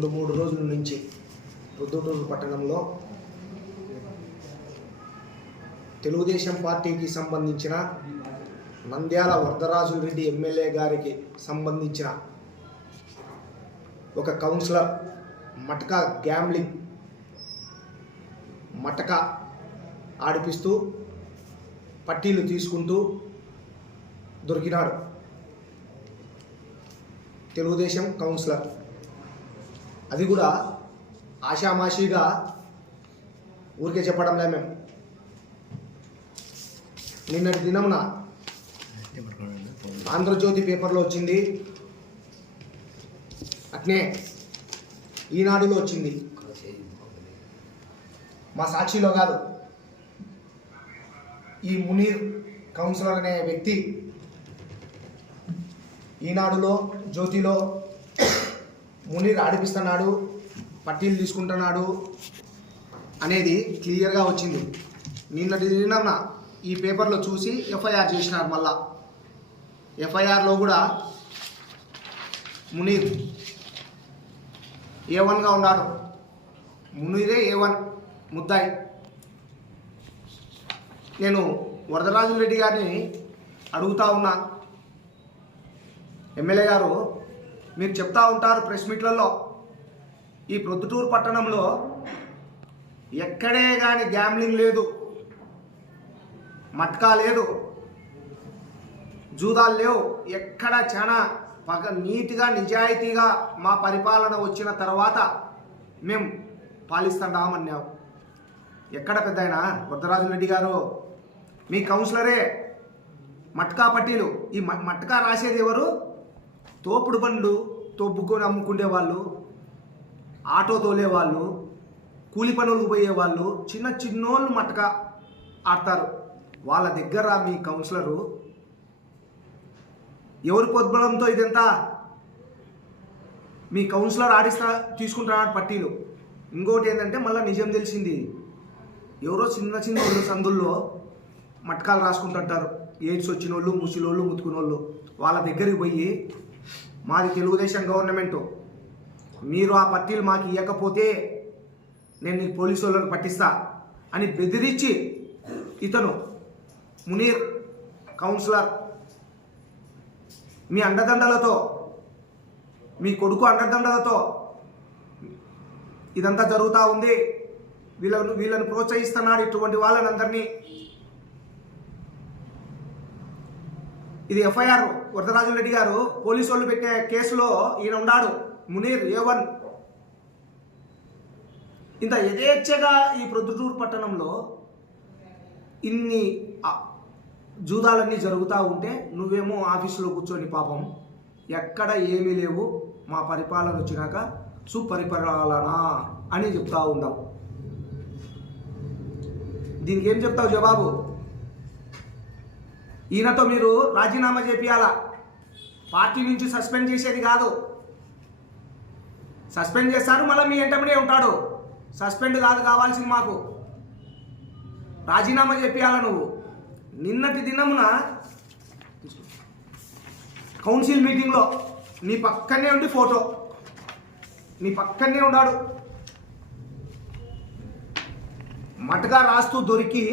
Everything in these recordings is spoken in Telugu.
2-3 రోజుల నుంచి ప్రొద్దుటూరు పట్టణంలో తెలుగుదేశం పార్టీకి సంబంధించిన నంద్యాల వరదరాజులరెడ్డి ఎమ్మెల్యే గారికి సంబంధించిన ఒక కౌన్సిలర్ మటకా గ్యాంబ్లింగ్ మటకా ఆడిపిస్తూ పట్టీలు తీసుకుంటూ దొరికినాడు. తెలుగుదేశం కౌన్సిలర్, అది కూడా ఆషామాషిగా ఊరికే చెప్పడంలే. మేము నిన్నటి దినమున ఆంధ్రజ్యోతి పేపర్లో వచ్చింది, అట్నే ఈనాడులో వచ్చింది, మా సాక్షిలో కాదు. ఈ మునీర్ కౌన్సిలర్ అనే వ్యక్తి ఈనాడులో జ్యోతిలో మునీర్ ఆడిపిస్తున్నాడు, పట్టీలు తీసుకుంటున్నాడు అనేది క్లియర్గా వచ్చింది. నిన్నటి దినాన ఈ పేపర్లో చూసి ఎఫ్ఐఆర్ చేసినారు. మళ్ళా ఎఫ్ఐఆర్లో కూడా మునీర్ A1గా ఉన్నాడు. మునీరే A1 ముద్దాయి. నేను వరదరాజులరెడ్డి గారిని అడుగుతా ఉన్నా, ఎమ్మెల్యే గారు మీరు చెప్తా ఉంటారు ప్రెస్ మీట్లలో, ఈ ప్రొద్దుటూరు పట్టణంలో ఎక్కడే కానీ గ్యాంబ్లింగ్ లేదు, మట్కా లేదు, జూదాలు లేవు, ఎక్కడ చాలా నీట్గా నిజాయితీగా మా పరిపాలన వచ్చిన తర్వాత మేము పాలిస్తామన్నావు. ఎక్కడ పెద్దాయన వరదరాజులరెడ్డి గారు, మీ కౌన్సిలరే మట్కా పట్టీలు. ఈ మట్కా రాసేది ఎవరు? తోపుడు బండ్లు తోపుకొని అమ్ముకునే వాళ్ళు, ఆటో తోలేవాళ్ళు, కూలి పనులకు పోయేవాళ్ళు, చిన్నోళ్ళు మట్కా ఆడతారు. వాళ్ళ దగ్గర మీ కౌన్సిలరు ఎవరి పొద్దుబలంతో ఇదంతా మీ కౌన్సిలర్ తీసుకుంటున్నాడు పట్టీలు. ఇంకోటి ఏంటంటే మళ్ళీ నిజం తెలిసింది, ఎవరో చిన్న వాళ్ళు సందుల్లో మట్కాలు రాసుకుంటుంటారు. ఎయిడ్స్ వచ్చిన వాళ్ళు, ముసిలోళ్ళు, ముతుకునోళ్ళు వాళ్ళ దగ్గరికి పోయి మాది తెలుగుదేశం గవర్నమెంటు, మీరు ఆ పట్టీలు మాకు ఇవ్వకపోతే నేను నీకు పోలీసు వాళ్ళని పట్టిస్తా అని బెదిరించి ఇతను మునీర్ కౌన్సిలర్ మీ అండదండలతో, మీ కొడుకు అండదండలతో ఇదంతా జరుగుతూ ఉంది. వీళ్ళని ప్రోత్సహిస్తున్నాడు ఇటువంటి వాళ్ళనందరినీ. ఇది ఎఫ్ఐఆర్. వరదరాజులరెడ్డి గారు పోలీసు వాళ్ళు పెట్టే కేసులో ఈయన ఉన్నాడు, మునీర్ A1. ఇంత యథేచ్ఛగా ఈ ప్రొద్దుటూరు పట్టణంలో ఇన్ని జూదాలన్నీ జరుగుతూ ఉంటే నువ్వేమో ఆఫీసులో కూర్చొని పాపం ఎక్కడ ఏమీ లేవు, మా పరిపాలన వచ్చినాక సుపరిపాలన అని చెప్తా ఉన్నావు. దీనికి ఏం చెప్తావు జవాబు? ఈయనతో మీరు రాజీనామా చేపియాలా. పార్టీ నుంచి సస్పెండ్ చేసేది కాదు. సస్పెండ్ చేస్తారు, మళ్ళీ మీ వెంటనే ఉంటాడు. సస్పెండ్ కాదు కావాల్సింది మాకు, రాజీనామా చేపియాలా నువ్వు. నిన్నటి దినమున కౌన్సిల్ మీటింగ్లో నీ పక్కనే ఉండి ఫోటో, నీ పక్కనే ఉన్నాడు, మటగా రాస్తూ దొరికి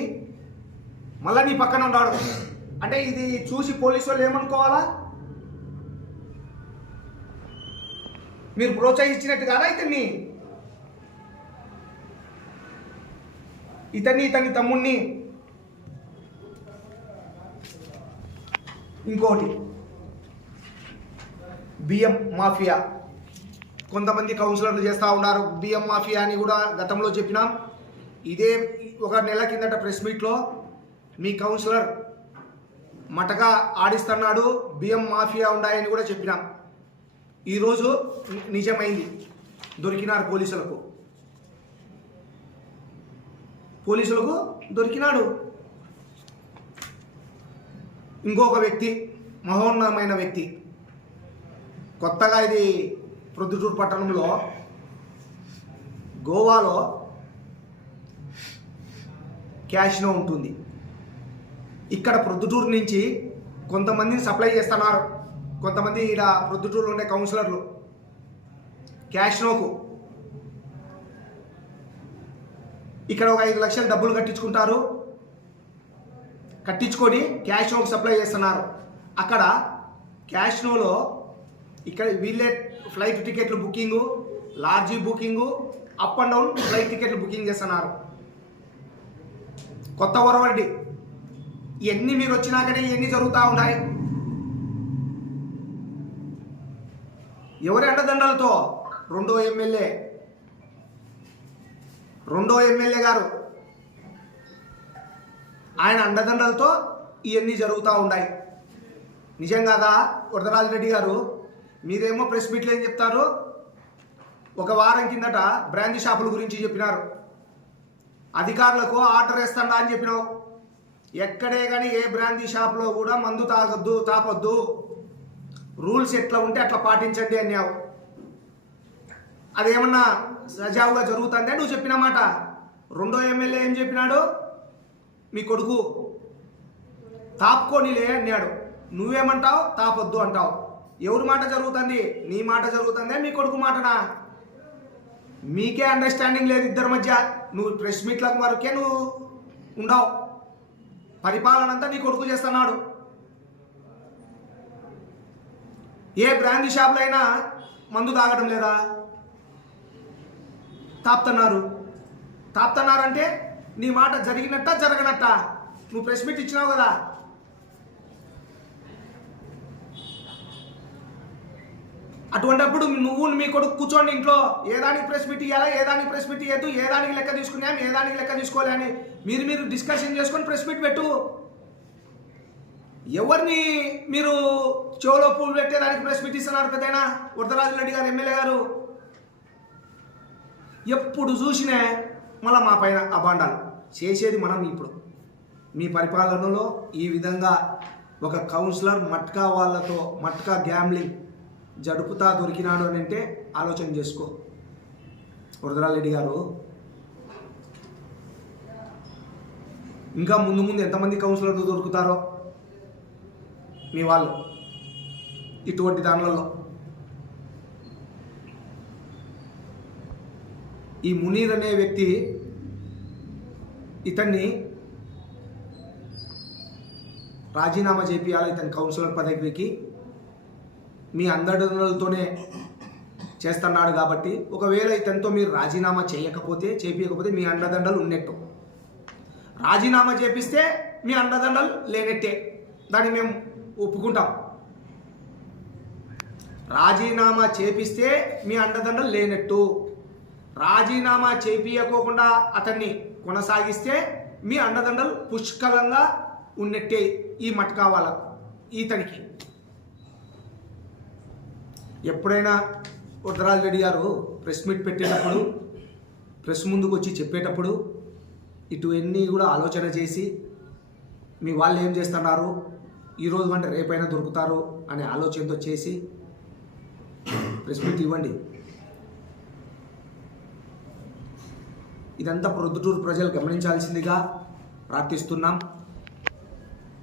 మళ్ళీ నీ పక్కన ఉన్నాడు. అంటే ఇది చూసి పోలీసు వాళ్ళు ఏమనుకోవాలా? మీరు ప్రోత్సహించినట్టు కాదా ఇతని తమ్ముణ్ణి? ఇంకోటి బియ్యం మాఫియా, కొంతమంది కౌన్సిలర్లు చేస్తూ ఉన్నారు బియ్యం మాఫియా అని కూడా గతంలో చెప్పినాం. ఇదే ఒక నెల కిందట ప్రెస్ మీట్లో మీ కౌన్సిలర్ మటగా ఆడిస్తున్నాడు, బియ్యం మాఫియా ఉన్నాయని కూడా చెప్పినాం. ఈరోజు నిజమైంది, దొరికినారు పోలీసులకు దొరికినాడు. ఇంకొక వ్యక్తి, మహోన్నతమైన వ్యక్తి, కొత్తగా ఇది ప్రొద్దుటూరు పట్టణంలో గోవాలో క్యాషినో ఉంటుంది. ఇక్కడ ప్రొద్దుటూరు నుంచి కొంతమందిని సప్లై చేస్తున్నారు. కొంతమంది ఇక్కడ ప్రొద్దుటూరులో ఉండే కౌన్సిలర్లు క్యాష్ నోకు ఇక్కడ ఒక 5 లక్షలు డబ్బులు కట్టించుకొని క్యాష్ నోకు సప్లై చేస్తున్నారు. అక్కడ క్యాష్ నోలో ఇక్కడ వీళ్ళే ఫ్లైట్ టికెట్లు booking, lodge booking, up and down flight టికెట్లు బుకింగ్ చేస్తున్నారు. కొత్త వరవడ్డి ఇవన్నీ మీరు వచ్చినాకనే ఇవన్నీ జరుగుతూ ఉన్నాయి. ఎవరి అండదండలతో? రెండో ఎమ్మెల్యే గారు ఆయన అండదండలతో ఇవన్నీ జరుగుతూ ఉన్నాయి. నిజం కాదా వరదరాజిరెడ్డి గారు? మీరేమో ప్రెస్ మీట్లో ఏం చెప్తారు? ఒక వారం కిందట బ్రాందీ షాపుల గురించి చెప్పినారు. అధికారులకు ఆర్డర్ వేస్తాడా అని చెప్పినావు. ఎక్కడే కానీ ఏ బ్రాందీ షాపులో కూడా మందు తాపొద్దు, రూల్స్ ఎట్లా ఉంటే అట్లా పాటించండి అన్నావు. అదేమన్నా సజావుగా జరుగుతుందే నువ్వు చెప్పిన మాట? రెండో ఎమ్మెల్యే ఏం చెప్పినాడు? మీ కొడుకు తాపుకోనిలే అన్నాడు. నువ్వేమంటావు? తాపొద్దు అంటావు. ఎవరి మాట జరుగుతుంది? నీ మాట జరుగుతుందే మీ కొడుకు మాటనా? మీకే అండర్స్టాండింగ్ లేదు ఇద్దరి మధ్య. నువ్వు ప్రెస్ మీట్లకు వరకే నువ్వు ఉండవు, పరిపాలన అంతా నీ కొడుకు చేస్తున్నాడు. ఏ బ్రాందీ షాపులో అయినా మందు తాగడం లేదా? తాపుతున్నారంటే నీ మాట జరిగినట్ట జరగనట్ట? నువ్వు ప్రెస్ మీట్ ఇచ్చినావు కదా. అటువంటిప్పుడు నువ్వు మీ కొడుకు కూర్చోండి ఇంట్లో. ఏ దానికి ప్రెస్ మీట్ ఇవ్వాలా, ఏ దానికి ప్రెస్ మీట్ ఇవ్వద్దు, ఏ దానికి లెక్క తీసుకున్నాం, ఏ దానికి లెక్క తీసుకోవాలి అని మీరు డిస్కషన్ చేసుకొని ప్రెస్ మీట్ పెట్టు. ఎవరిని మీరు చెవులో పూలు పెట్టేదానికి ప్రెస్ మీట్ ఇస్తున్నారు? పెద్దయినా వరదరాజిరెడ్డి గారు, ఎమ్మెల్యే గారు ఎప్పుడు చూసినా మళ్ళీ మా పైన అబాండాలు చేసేది మనం. ఇప్పుడు మీ పరిపాలనలో ఈ విధంగా ఒక కౌన్సిలర్ మట్కా గ్యాంబ్లింగ్ జడుపుతా దొరికినాడు అని అంటే ఆలోచన చేసుకో వరదరాజిరెడ్డి గారు. ఇంకా ముందు ఎంతమంది కౌన్సిలర్లు దొరుకుతారో మీ వాళ్ళు ఇటువంటి దానిలలో. ఈ మునీర్ అనే వ్యక్తి ఇతన్ని రాజీనామా చేపియాలి. ఇతని కౌన్సిలర్ పదవికి మీ అండదండలతోనే చేస్తున్నాడు కాబట్టి ఒకవేళ ఇతనితో మీరు రాజీనామా చేపియకపోతే మీ అండదండలు ఉన్నట్టు. రాజీనామా చేపిస్తే మీ అండదండలు లేనట్టే. దాన్ని మేము ఒప్పుకుంటాం. రాజీనామా చేపిస్తే మీ అండదండలు లేనట్టు. రాజీనామా చేపియకోకుండా అతన్ని కొనసాగిస్తే మీ అండదండలు పుష్కలంగా ఉన్నట్టే. ఈ మట్కా వాళ్ళకు, ఇతనికి ఎప్పుడైనా వరదరాజిరెడ్డి గారు ప్రెస్ మీట్ పెట్టేటప్పుడు, ప్రెస్ ముందుకు వచ్చి చెప్పేటప్పుడు ఇటువన్నీ కూడా ఆలోచన చేసి మీ వాళ్ళు ఏం చేస్తున్నారు, ఈరోజు అంటే రేపైనా దొరుకుతారు అనే ఆలోచనతో చేసి ప్రెస్ మీట్ ఇవ్వండి. ఇదంతా ప్రొద్దుటూరు ప్రజలు గమనించాల్సిందిగా ప్రార్థిస్తున్నాం.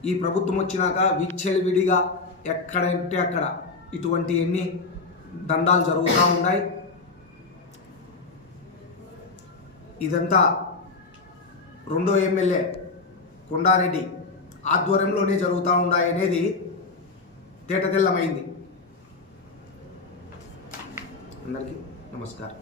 ఈ ప్రభుత్వం వచ్చినాక విచ్చలవిడిగా ఎక్కడంటే అక్కడ ఇటువంటి ఎన్ని దండాలు జరుగుతూ ఉన్నాయి. ఇదంతా రెండో ఎమ్మెల్యే కొండారెడ్డి ఆధ్వర్యంలోనే జరుగుతూ ఉన్నాయి అనేది తేటతెల్లమైంది. అందరికీ నమస్కారం.